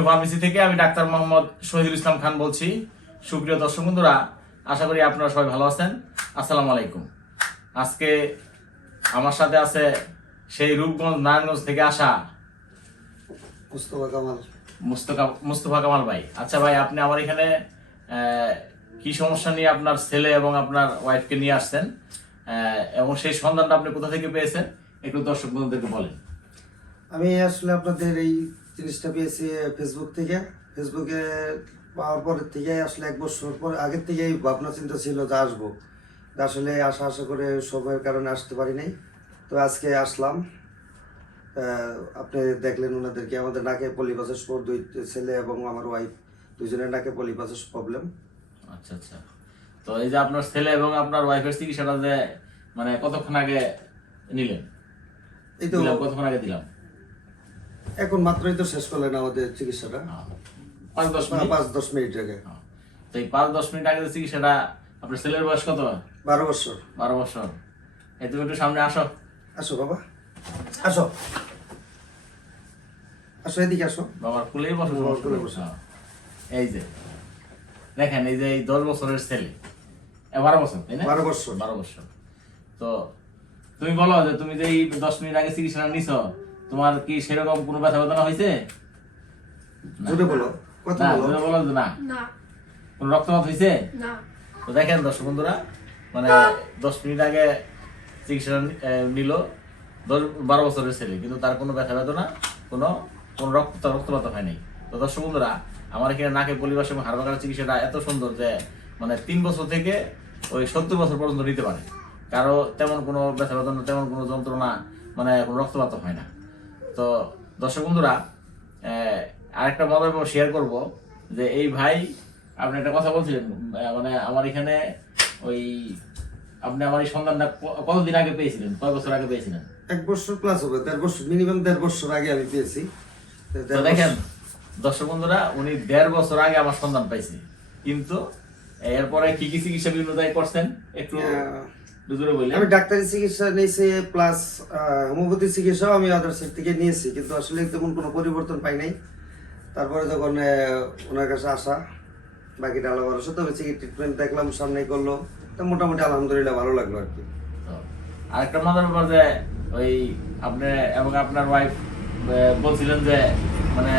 Homeo pharmacy থেকে আমি doctor Mohammad Shahidul Islam Khan বলছি। সুপ্রিয় দর্শক বন্ধুরা, আশা করি আপনারা সবাই ভালো আছেন। আসসালামু আলাইকুম। আজকে আমার সাথে আছে সেই রূপগঞ্জ নারায়ণগঞ্জ থেকে আসা মুস্তফা কামাল ভাই। আচ্ছা ভাই, আপনি আমার এখানে কি সমস্যা নিয়ে আপনার ছেলে এবং আপনার ওয়াইফকে নিয়ে আসছেন এবং সেই সন্ধানটা আপনি কোথা থেকে পেয়েছেন একটু দর্শক বন্ধুদেরকে বলেন। আমি আসলে আপনাদের এই জিনিসটা পেয়েছি ফেসবুকে পাওয়ার পরের থেকে আসলে 1 বছর পর আগের থেকেই ভাবনা চিন্তা ছিল যে আসবো, আসলে আশা করে সময়ের কারণে আসতে পারি নাই। তো আজকে আসলাম। আপনি দেখলেন ওনাদেরকে, আমাদের নাকে পলিপাসের 2 ছেলে এবং আমার ওয়াইফ দুজনের নাকে পলিপাসের প্রবলেম। আচ্ছা আচ্ছা, তো এই যে আপনার ছেলে এবং আপনার ওয়াইফের চিকিৎসাটা যে মানে কতক্ষণ আগে নিলেন? এই তো কতক্ষণ আগে দিলাম? এখন মাত্রই তো শেষ করলেন আমাদের চিকিৎসাটা, 5-10 মিনিট আগে। তো এই 5-10 মিনিট আগে চিকিৎসাটা, আপনার ছেলের বয়স কত? 12 বছর। 12 বছর। এই তুমি একটু সামনে আসো। আসো বাবা, আসো আসো, এদিকে আসো। বাবার কুলেই বসো। কুলে বসো। এই যে দেখেন, এই যে এই 10 বছরের ছেলে, 12 বছর, তাই না? 12 বছর। 12 বছর। তো তুমি বলো যে তুমি যে এই 10 মিনিট আগে চিকিৎসা নিছো, তোমার কি সেরকম কোনো ব্যথা বেদনা হয়েছে? জোরে বলো, কথা বলো। জোরে বলো যে না। কোনো রক্তপাত হয়েছে? না। তো দেখেন দর্শক বন্ধুরা, মানে 10 মিনিট আগে চিকিৎসা নিল 12 বছরের ছেলে, কিন্তু তার কোনো ব্যথা বেদনা, কোনো রক্তপাত হয় নাই। তো দর্শক বন্ধুরা, আমার এখানে নাকে পলিবাস এবং হাড় ভাঙার চিকিৎসাটা এত সুন্দর যে মানে 3 বছর থেকে ওই 70 বছর পর্যন্ত নিতে পারে। কারো তেমন কোনো ব্যথা বেদনা, তেমন কোনো যন্ত্রণা, মানে কোনো রক্তপাত হয় না। তো দর্শক বন্ধুরা, আরেকটা মজার শেয়ার করব যে এই ভাই, আপনি একটা কথা বলছিলেন, মানে আমার এখানে ওই আপনি আমার এই সন্ধানটা কতদিন আগে পেয়েছিলেন? কয় বছর আগে পেয়েছিলেন? 1 বছর প্লাস হবে, 1.5 বছর, মিনিমাম 1.5 বছর আগে আমি পেয়েছি। তো দেখেন দর্শক বন্ধুরা, উনি 1.5 বছর আগে আমার সন্ধান পাইছে, কিন্তু এরপরে কি কি চিকিৎসা বিভিন্ন জায়গায় করছেন একটু জোরে বললেন। আমি ডাক্তারি চিকিৎসা নিয়েছি, প্লাস হোমিওপ্যাথি চিকিৎসাও আমি আদার সাইড থেকে নিয়েছি, কিন্তু আসলে তেমন কোনো পরিবর্তন পাই নাই। তারপরে যখন ওনার কাছে আসা, বাকিটা আলাদা ভরসা। তবে ট্রিটমেন্ট দেখলাম, সামনে করলো, তো মোটামুটি আলহামদুলিল্লাহ ভালো লাগলো আর কি। আরেকটা মজার ব্যাপার যে ওই আপনি এবং আপনার ওয়াইফ বলছিলেন যে মানে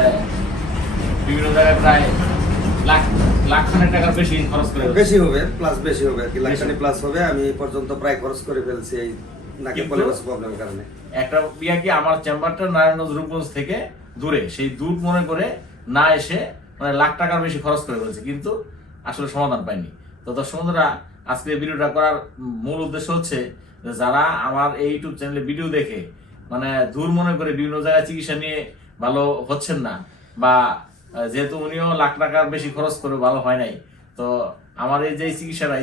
বিভিন্ন জায়গায় প্রায় লাখ খানেক টাকার বেশি খরচ করে, বেশি হবে, প্লাস বেশি হবে আর কি, লাখখানি প্লাস হবে। আমি এই পর্যন্ত প্রায় খরচ করে ফেলছি এই নাকে পলিপাস প্রবলেমের কারণে। একটা বিয়া কি আমার চেম্বারটা নারায়ণগঞ্জ রূপগঞ্জ থেকে দূরে, সেই দূর মনে করে না এসে মানে লাখ টাকার বেশি খরচ করে ফেলছে, কিন্তু আসলে সমাধান পাইনি। তো দর্শক বন্ধুরা, আজকে ভিডিওটা করার মূল উদ্দেশ্য হচ্ছে যে যারা আমার এই ইউটিউব চ্যানেলে ভিডিও দেখে মানে দূর মনে করে বিভিন্ন জায়গায় চিকিৎসা নিয়ে ভালো হচ্ছেন না, বা যেহেতু উনিও লাখ টাকার বেশি খরচ করে ভালো হয় নাই, তো আমার এই যে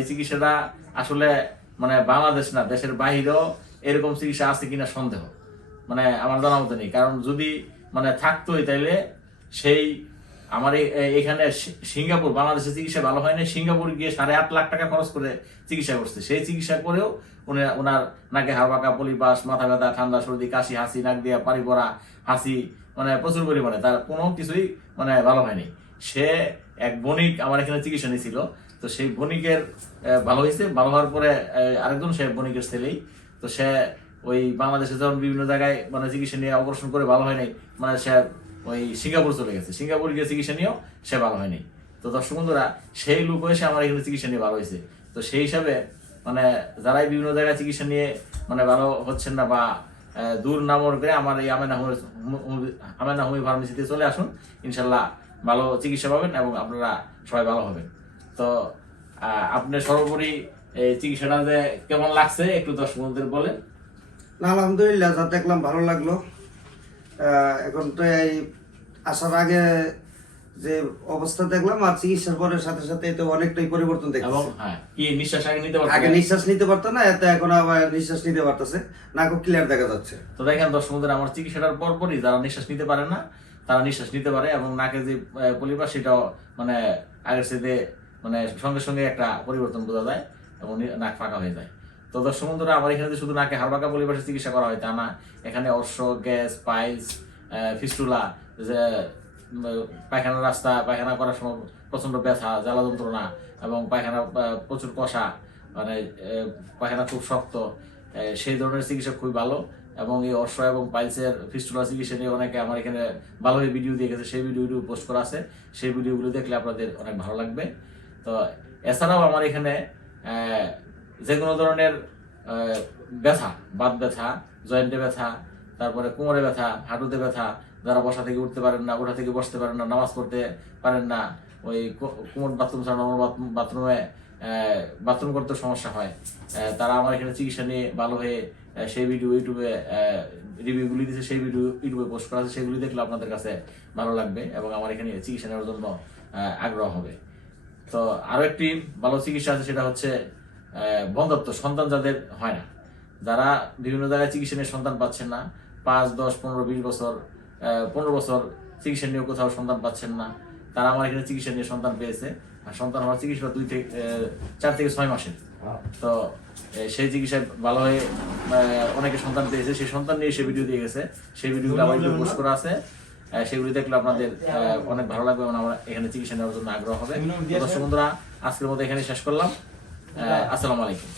চিকিৎসাটা আসলে মানে বাংলাদেশ না, দেশের বাহিরেও এরকম চিকিৎসা আছে কিনা সন্দেহ, মানে আমার জানা মতো নেই। কারণ যদি মানে থাকতোই তাইলে সেই আমার এখানে সিঙ্গাপুর, বাংলাদেশের চিকিৎসা ভালো হয় না, সিঙ্গাপুর গিয়ে 8.5 লাখ টাকা খরচ করে চিকিৎসা করছে। সেই চিকিৎসা করেও ওনার নাকে হাড় পাকা, পলিপাস, মাথা ব্যথা, ঠান্ডা, সর্দি, কাশি, হাসি, নাক দিয়া পানি পড়া, হাসি, মানে প্রচুর পরিমাণে, তার কোনো কিছুই মানে ভালো হয়নি। সে এক বণিক আমার এখানে চিকিৎসা নিয়েছিল, তো সেই বণিকের ভালো হয়েছে। ভালো হওয়ার পরে আরেকজন সে বণিকের ছেলেই, তো সে ওই বাংলাদেশে যখন বিভিন্ন জায়গায় মানে চিকিৎসা নিয়ে অপারেশন করে ভালো হয় নাই, মানে সে ওই সিঙ্গাপুর চলে গেছে, সিঙ্গাপুর গিয়ে চিকিৎসা নিয়েও সে ভালো হয়নি। তো দর্শক বন্ধুরা, সেই লোক এসে আমার এখানে চিকিৎসা নিয়ে ভালো হয়েছে। তো সেই হিসাবে মানে যারাই বিভিন্ন জায়গায় চিকিৎসা নিয়ে মানে ভালো হচ্ছেন না বা দূর না মনে করে আমার এই আমেনা হোমিও ফার্মেসিতে চলে আসুন, ইনশাল্লাহ ভালো চিকিৎসা পাবেন এবং আপনারা সবাই ভালো হবেন। তো আপনি সর্বোপরি এই চিকিৎসাটা যে কেমন লাগছে একটু দর্শক বন্ধুদের বলেন। না, আলহামদুলিল্লাহ, যা দেখলাম ভালো লাগলো। এখন তো এই আসার আগে যে অবস্থা দেখলাম আর চিকিৎসার পরের সাথে সাথে তো অনেকটাই পরিবর্তন দেখলাম। এবং কি নিঃশ্বাস আগে নিতে পারতো, আগে নিঃশ্বাস নিতে পারতো না, এত এখন আবার নিঃশ্বাস নিতে পারতেছে, নাক ক্লিয়ার দেখা যাচ্ছে। তো দেখেন দর্শক বন্ধুরা, আমার চিকিৎসাটার পরপরই যারা নিঃশ্বাস নিতে পারে না তারা নিঃশ্বাস নিতে পারে, এবং নাকে যে পলিপাস সেটাও মানে আগের সাথে মানে সঙ্গে সঙ্গে একটা পরিবর্তন বোঝা যায় এবং নাক ফাঁকা হয়ে যায়। তো দর্শক বন্ধুরা, আমার এখানে শুধু নাকে হাড় পাকা পলিপাসের চিকিৎসা করা হয় তা না, এখানে অর্শ, গ্যাস, পাইলস, ফিস্টুলা, পায়খানার রাস্তা পায়খানা করার সময় প্রচন্ড ব্যথা জ্বালা যন্ত্রণা এবং পায়খানা প্রচুর কষা মানে পায়খানা খুব শক্ত, সেই ধরনের চিকিৎসা খুবই ভালো। এবং এই অর্শ এবং পাইলসের ফিস্টুলা চিকিৎসা নিয়ে অনেকে আমার এখানে ভালোভাবে ভিডিও দিয়ে গেছে, সেই ভিডিওগুলো পোস্ট করা আছে, সেই ভিডিওগুলো দেখলে আপনাদের অনেক ভালো লাগবে। তো এছাড়াও আমার এখানে যে কোনো ধরনের ব্যথা, বাত ব্যথা, জয়েন্টে ব্যথা, তারপরে কোমরে ব্যথা, হাঁটুতে ব্যথা, যারা বসা থেকে উঠতে পারেন না, ওঠা থেকে বসতে পারেন না, নামাজ পড়তে পারেন না, ওই কোমর বাথরুম ছাড়া নর্মাল বাথরুমে বাথরুম করতে সমস্যা হয়, তারা আমার এখানে চিকিৎসা নিয়ে ভালো হয়ে সেই ভিডিও ইউটিউবে রিভিউগুলি দিয়েছে, সেই ভিডিও ইউটিউবে পোস্ট করা আছে, সেগুলি দেখলে আপনাদের কাছে ভালো লাগবে এবং আমার এখানে চিকিৎসা নেওয়ার জন্য আগ্রহ হবে। তো আরো একটি ভালো চিকিৎসা আছে, সেটা হচ্ছে বন্ধ্যত্ব, সন্তান যাদের হয় না, যারা বিভিন্ন জায়গায় চিকিৎসা নিয়ে সন্তান পাচ্ছেন না, 5, 10, 15, 20 বছর 15 বছর চিকিৎসা নিয়ে কোথাও সন্তান পাচ্ছেন না, তারা আমার এখানে চিকিৎসা নিয়ে সন্তান পেয়েছে। আর সন্তান হওয়ার চিকিৎসা 4 থেকে 6 মাসের। তো সেই চিকিৎসায় ভালো হয়ে অনেকে সন্তান পেয়েছে, সেই সন্তান নিয়ে সে ভিডিও দিয়ে গেছে, সেই ভিডিওগুলো আমার পোস্ট করা আছে, সেগুলি দেখলে আপনাদের অনেক ভালো লাগবে এবং আমরা এখানে চিকিৎসা নেওয়ার জন্য আগ্রহ হবে। দর্শক বন্ধুরা, আজকের মতো এখানে শেষ করলাম। আসসালামু আলাইকুম।